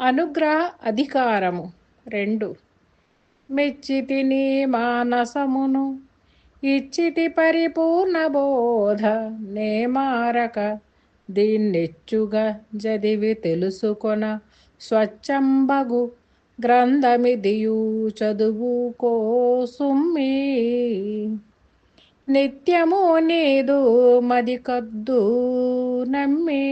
అనుగ్రహ అధికారము రెండు. మెచ్చితిని మానసమును ఇచ్చితి పరిపూర్ణ బోధ నేమారక దీన్నెచ్చుగా చదివి తెలుసుకొన స్వచ్ఛంబగు గ్రంథమిదియు చదువు కోసుమ్మి. నిత్యము నీదు మది కద్దు నమ్మి.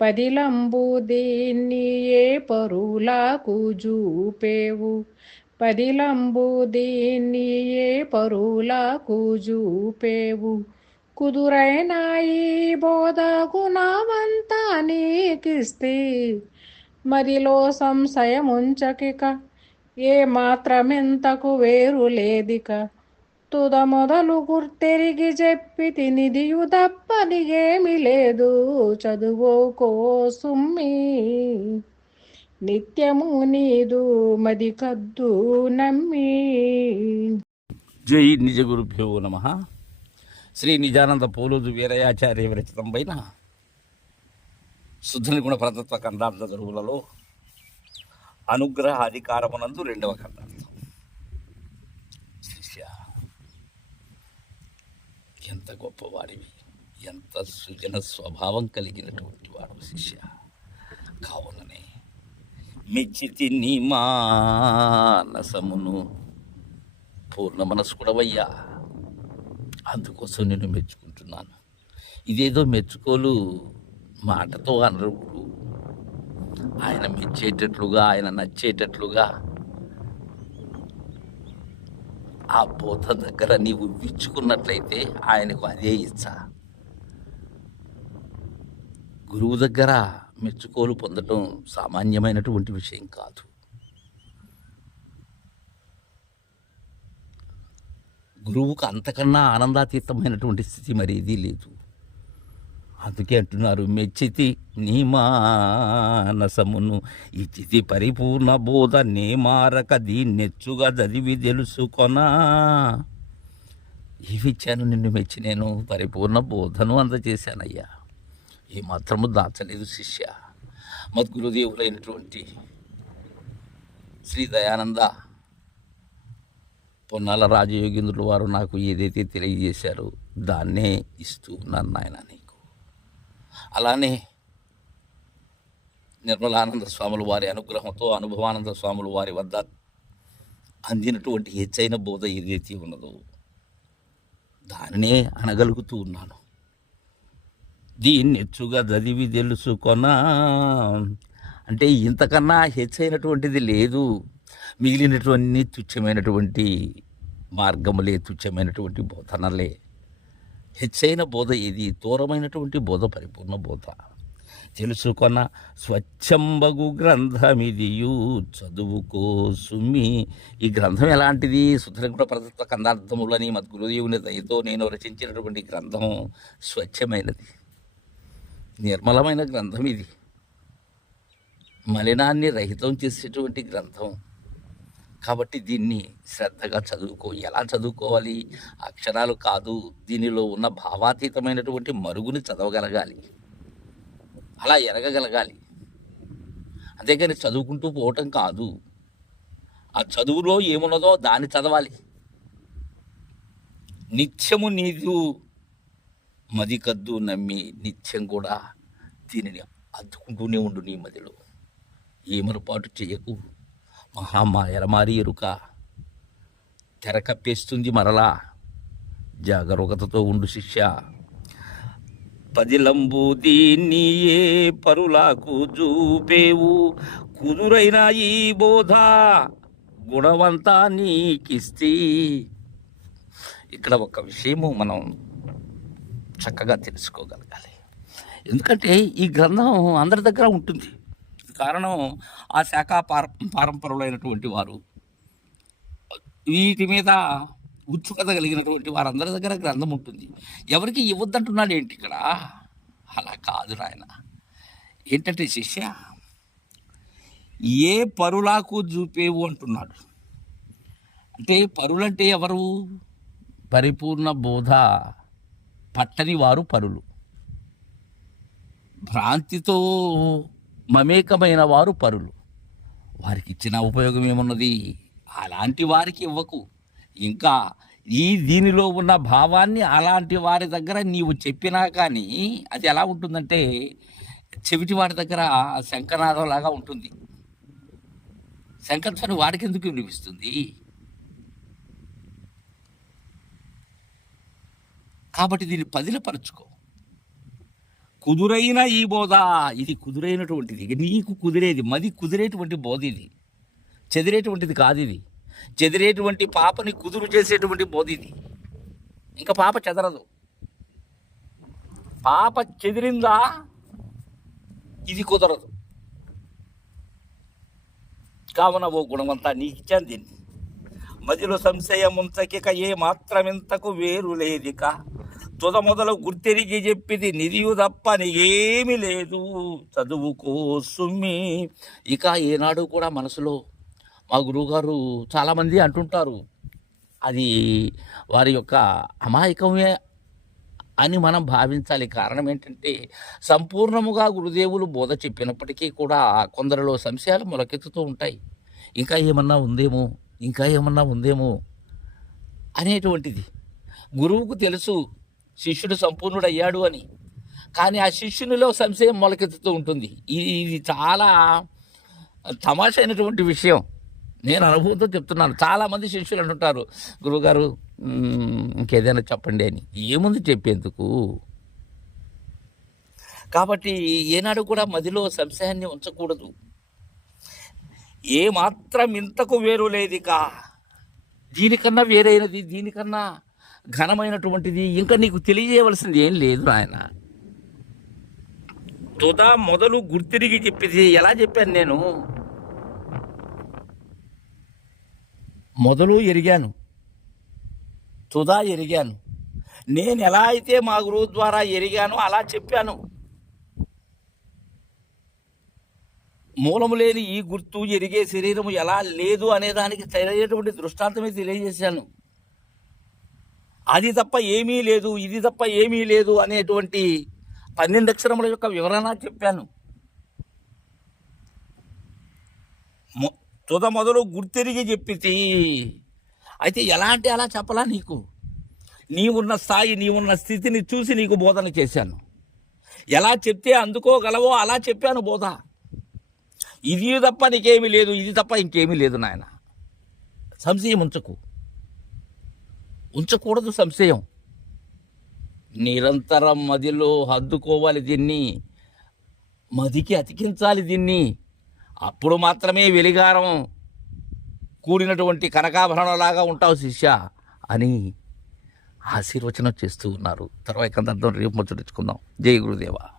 పదిలంబు దీన్ని ఏ పరులకు జూపేవు. పదిలంబు దీన్ని ఏ పరులకు జూపేవు. కుదురైన ఈ బోధ నీకిస్తే మదిలో సంశయముంచకిక ఏ మాత్రమెంతకు వేరు లేదిక తుద మొదలు గుర్తెరిగి చెప్పి తినిదియు తప్పనిగేమి లేదు చదువు కోసుమ్మి. నిత్యము నీదు మది కద్దు నమ్మి. జై నిజ గురుభ్యో నమ. శ్రీ నిజానంద పోలోజు వీరయాచార్య విరచితం పైన శుద్ధ గుణ ప్రతత్వ ఖండార్థ గురువులలో అనుగ్రహ అధికారమునందు రెండవ ఖండార్థం శిష్య ఎంత గొప్పవాడివి. ఎంత సృజన స్వభావం కలిగినటువంటి వాడు శిష్య. కావుననే మెచ్చితి నీ మానసమును పూర్ణ మనస్సు కూడా వయ్యా అందుకోసం నేను మెచ్చుకుంటున్నాను. ఇదేదో మెచ్చుకోలు మాటతో అనరు ఆయన మెచ్చేటట్లుగా ఆయన నచ్చేటట్లుగా ఆ బోధ దగ్గర నీవు విచ్చుకున్నట్లయితే ఆయనకు అదే ఇచ్చా. గురువు దగ్గర మెచ్చుకోలు పొందటం సామాన్యమైనటువంటి విషయం కాదు. గురువుకు అంతకన్నా ఆనందాతీతమైనటువంటి స్థితి మరి ఇది లేదు. అందుకే అంటున్నారు మెచ్చితి నీ మానసమును ఇచ్చితి పరిపూర్ణ బోధ నే మారక దీన్నెచ్చుగా చదివి తెలుసుకొనా. ఇవిచ్చాను నిన్ను మెచ్చి నేను పరిపూర్ణ బోధను అందజేశానయ్యా. ఏ మాత్రము దాచలేదు శిష్య. మద్గురుదేవులైనటువంటి శ్రీ దయానంద పొన్నాల రాజయోగేంద్రుల వారు నాకు ఏదైతే తెలియజేశారో దాన్నే ఇస్తూ ఉన్నాను నాయనని అలానే నిర్మలానంద స్వాముల వారి అనుగ్రహంతో అనుభవానంద స్వాముల వారి వద్ద అందినటువంటి హెచ్చైన బోధ ఏదైతే ఉన్నదో దానినే అనగలుగుతూ ఉన్నాను. దీన్ని ఎచ్చుగా చదివి తెలుసుకొనా. అంటే ఇంతకన్నా హెచ్చైనటువంటిది లేదు. మిగిలినటువంటి తుచ్చమైనటువంటి మార్గములే తుచ్చమైనటువంటి బోధనలే. హెచ్చైన బోధ ఇది. దూరమైనటువంటి బోధ పరిపూర్ణ బోధ. తెలుసుకొన స్వచ్ఛంబగు గ్రంథమిదియు చదువుకో సుమ్మి ఈ గ్రంథం ఎలాంటిది? సుధరగుణ ప్రదత్త కందార్థములని మద్గురుదేవుని దయతో నేను రచించినటువంటి గ్రంథం స్వచ్ఛమైనది. నిర్మలమైన గ్రంథం ఇది మలినాన్ని రహితం చేసేటువంటి గ్రంథం. కాబట్టి దీన్ని శ్రద్ధగా చదువుకో. ఎలా చదువుకోవాలి? అక్షరాలు కాదు. దీనిలో ఉన్న భావాతీతమైనటువంటి మరుగుని చదవగలగాలి. అలా ఎరగగలగాలి. అంతేకాని చదువుకుంటూ పోవటం కాదు. ఆ చదువులో ఏమున్నదో దాన్ని చదవాలి. నిత్యము నీదు మది కద్దు నమ్మి నిత్యం కూడా దీనిని అద్దుకుంటూనే ఉండు నీ మదిలో. ఏమరపాటు చేయకు. మహామాయలమారి ఎరుక తెర కప్పేస్తుంది మరలా. జాగరూకతతో ఉండు శిష్య. పదిలంబు దీన్ని ఏ పరులకు చూపేవు కుదురైన ఈ బోధ గుణవంతా నీకిస్తే. ఇక్కడ ఒక విషయము మనం చక్కగా తెలుసుకోగలగాలి. ఎందుకంటే ఈ గ్రంథం అందరి దగ్గర ఉంటుంది. కారణం ఆ శాఖ పార పారంపరులైనటువంటి వారు. వీటి మీద ఉత్సుకత కలిగినటువంటి వారందరి దగ్గర గ్రంథం ఉంటుంది. ఎవరికి ఇవ్వద్దంటున్నాడు ఏంటి ఇక్కడ? అలా కాదు నాయన. ఏంటంటే శిష్య ఏ పరులాకు చూపేవు అంటున్నాడు. అంటే పరులంటే ఎవరు? పరిపూర్ణ బోధ పట్టని వారు పరులు. భ్రాంతితో మమేకమైన వారు పరులు. వారికి ఇచ్చిన ఉపయోగం ఏమున్నది? అలాంటి వారికి ఇవ్వకు. ఇంకా ఈ దీనిలో ఉన్న భావాన్ని అలాంటి వారి దగ్గర నీవు చెప్పినా కానీ అది ఎలా ఉంటుందంటే చెవిటి వాడి దగ్గర శంఖనాదం లాగా ఉంటుంది. శంఖధ్వని వాడికి ఎందుకు వినిపిస్తుంది? కాబట్టి దీన్ని పదిలపరచుకో. కుదురైన ఈ బోధ. ఇది కుదురైనటువంటిది. నీకు కుదిరేది మది కుదిరేటువంటి బోధ ఇది. చెదిరేటువంటిది కాదు ఇది. చెదిరేటువంటి పాపని కుదురు చేసేటువంటి బోధ ఇది. ఇంకా పాప చెదరదు. పాప చెదిరిందా? ఇది కుదరదు. కావున ఓ గుణమంతా నీకు ఇచ్చాను దీన్ని. మదిలో సంశయం ఉంచకిక ఏ మాత్రమింతకు వేరు లేదిక. తుద మొదలు గుర్తెరిగి చెప్పింది నిధియు తప్ప నీకేమీ లేదు. చదువుకో సుమ్మి. ఇక ఏనాడు కూడా మనసులో మా గురువుగారు చాలామంది అంటుంటారు అది వారి యొక్క అమాయకమే అని మనం భావించాలి. కారణం ఏంటంటే సంపూర్ణముగా గురుదేవులు బోధ చెప్పినప్పటికీ కూడా కొందరిలో సంశయాలు మొలకెత్తుతూ ఉంటాయి. ఇంకా ఏమన్నా ఉందేమో ఇంకా ఏమన్నా ఉందేమో అనేటువంటిది. గురువుకు తెలుసు శిష్యుడు సంపూర్ణుడు అయ్యాడు అని. కానీ ఆ శిష్యునిలో సంశయం మొలకెత్తుతూ ఉంటుంది. ఇది ఇది చాలా తమాషైనటువంటి విషయం. నేను అనుభవంతో చెప్తున్నాను. చాలామంది శిష్యులు అంటుంటారు గురువుగారు ఇంకేదైనా చెప్పండి అని. ఏముంది చెప్పేందుకు? కాబట్టి ఏనాడు కూడా మదిలో సంశయాన్ని ఉంచకూడదు. ఏమాత్రం ఇంతకు వేరు లేదిక దీనికన్నా వేరైనది దీనికన్నా ఘనమైనటువంటిది. ఇంకా నీకు తెలియజేయవలసింది ఏం లేదు ఆయన తుదా మొదలు గుర్తిరిగి చెప్పింది ఎలా చెప్పాను నేను? మొదలు ఎరిగాను. తుదా ఎరిగాను. నేను ఎలా అయితే మా గురువు ద్వారా ఎరిగానో అలా చెప్పాను. మూలము లేని ఈ గుర్తు ఎరిగే శరీరము ఎలా లేదు అనే దానికి సరైనటువంటి దృష్టాంతమే తెలియజేశాను. అది తప్ప ఏమీ లేదు ఇది తప్ప ఏమీ లేదు అనేటువంటి పన్నెండు అక్షరముల యొక్క వివరణ చెప్పాను. మొ- తుద మొదలు గుర్తిరిగి చెప్పితే అయితే ఎలా అంటే అలా చెప్పలా నీకు? నీవున్న స్థాయి నీవున్న స్థితిని చూసి నీకు బోధన చేశాను. ఎలా చెప్తే అందుకోగలవో అలా చెప్పాను బోధ. ఇది తప్ప నీకేమీ లేదు ఇది తప్ప ఇంకేమీ లేదు నాయన. సంశయం ఉంచకు. ఉంచకూడదు సంశయం. నిరంతరం మదిలో హద్దుకోవాలి దీన్ని. మదికి అతికించాలి దీన్ని. అప్పుడు మాత్రమే వెలిగారం కూడినటువంటి కనకాభరణలాగా ఉంటావు శిష్య అని ఆశీర్వచనం చేస్తూ ఉన్నారు. తర్వాత కందర్థం రేపు ముచ్చరించుకుందాం జై గురుదేవా.